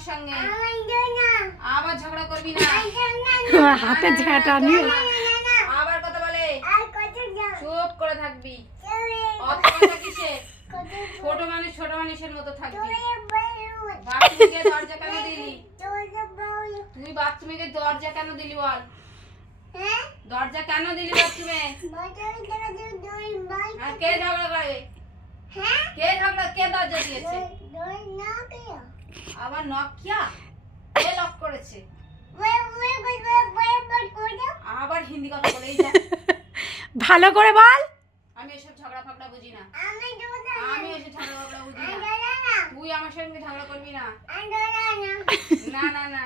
আমার সঙ্গে আবার ঝগড়া করবি না হাতে ঝাঁটা নিয়ে আবার কথা বলে চুপ করে থাকবি অত কথা কিসে ছোট মানুষের মতো থাকবি বাথরুমে গিয়ে দরজা কেন দিলি তুই বাথরুমে গিয়ে দরজা কেন দিলি বল দরজা কেন দিলি বাথরুমে কে ঝগড়া করে কে দরজা দিয়েছে আবার নকিয়া কে লক করেছে আবার হিন্দি কথা বলেই যা ভালো করে বল। আমি এসব ঝগড়া ফাগড়া বুঝি না আমি এসব ঝগড়া ফাগড়া বুঝি না তুই আমার সঙ্গে ঝগড়া করবি না না না না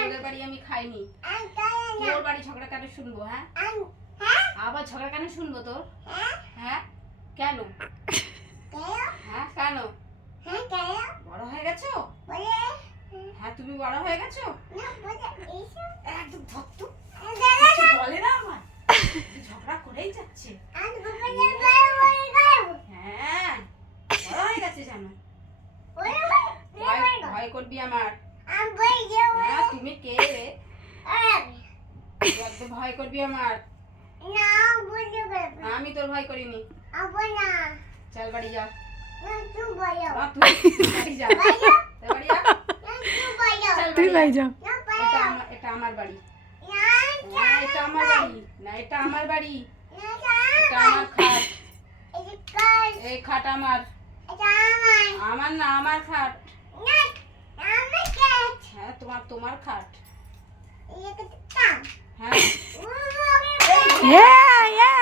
তোদের বাড়ি আমি খাইনি তোর বাড়ি ঝগড়া কেন শুনবো হ্যাঁ আবার ঝগড়া কেন শুনবো তোর হ্যাঁ কেন হ্যাঁ কেন বড় হয়ে গেছো হ্যাঁ তুমি বড় হয়ে গেছো একদম ধত্তু কিছু বলে না আমার ঝগড়া করেই যাচ্ছে হ্যাঁ বড় হয়ে গেছে জানো ভয় করবি আমার হ্যাঁ তুমি কে রে একদম ভয় করবি আমার আমি তোর ভয় করিনি চল বাড়ি যা তুই ভাই যা। এটা আমার বাড়ি এটা আমার বাড়ি না এটা আমার বাড়ি এটা আমার খাট এই খাট আমার না আমার খাট হ্যাঁ তোমার খাট হ্যাঁ